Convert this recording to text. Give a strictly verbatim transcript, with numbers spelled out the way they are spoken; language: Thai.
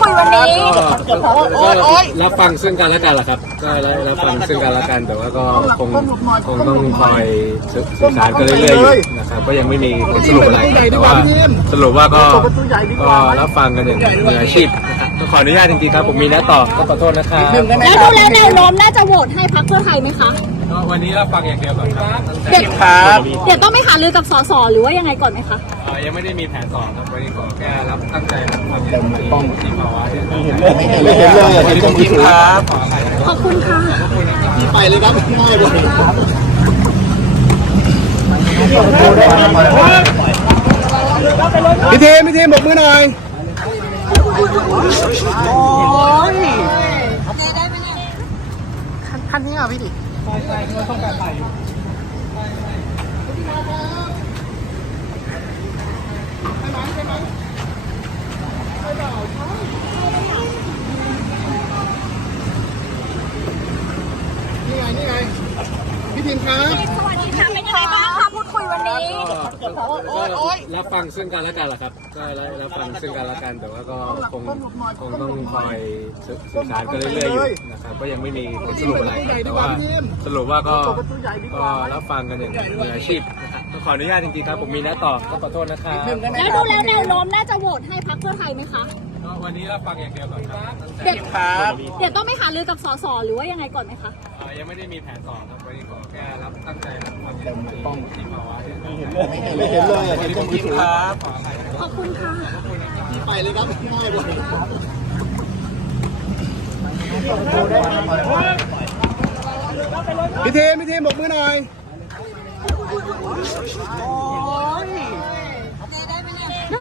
ยวันนี้ก็รับฟังซึ่งกันและกันแหละครับก็รับฟังซึ่งกันและกันแต่ว่าก็คงคงต้องคอยสื่อสารกันเรื่อยๆอยู่นะครับก็ยังไม่มีผลสรุปอะไรแต่ว่าสรุปว่าก็ก็รับฟังกันอย่างมืออาชีพขออนุญาตจริงๆครับผมมีนัดต่อก็ขอโทษนะครับแล้วดูแล้วแนวโน้มน่าจะโหวตให้พรรคเพื่อไทยไหมคะวันนี้รับฟังอย่างเดียวก่อนครับเดี๋ยวเดี๋ยวต้องไม่หารือกับสสหรือว่ายังไงก่อนไหมคะยังไม่ได้มีแผนต่อครับวันนี้ขอแค่รับตั้งใจรับความเห็นต้องที่ภาวะที่เห็นเลยไม่เห็นเลยเห็นเลยเห็นตรงนี้ครับขอบคุณค่ะไปเลยครับง่ายเลยพี่ทีมพี่ทีมบอกมือหน่อยคันนี้อ่ะพี่ดิใช่ใช่ก็ต้องการถ่ายอยู่นี่ไงนี่ไงพี่ทีมครับสวัสดีค่ะเป็นยังไงบ้างคะพูดคุยวันนี้รับฟังซึ่งกันและกันแหละครับก็รับฟังซึ่งกันและกันแต่ว่าก็คงคงต้องคอยสื่อสารกันเรื่อยๆอยู่นะครับก็ยังไม่มีผลสรุปอะไรแต่ว่าสรุปว่าก็ก็รับฟังกันอย่างมืออาชีพนะครับขออนุญาตจริงๆครับผมมีนัดต่อก็ขอโทษนะครับแล้วดูแล้วแนวโน้มน่าจะโหวตให้พรรคเพื่อไทยไหมคะวันนี้รับฟังอย่างเดียวก่อนครับเดี๋ยวเดี๋ยวต้องไม่หารือกับสสหรือว่ายังไงก่อนไหมคะยังไม่ได้มีแผนต่อครับวันนี้ขอแค่รับตั้งใจรับความเห็นต้องที่ภาวะที่เห็นเลยไม่เห็นเลยเห็นตรงนี้ครับขอบคุณค่ะไปเลยครับง่ายเลยพี่ทีมพี่ทีมบอกมือหน่อย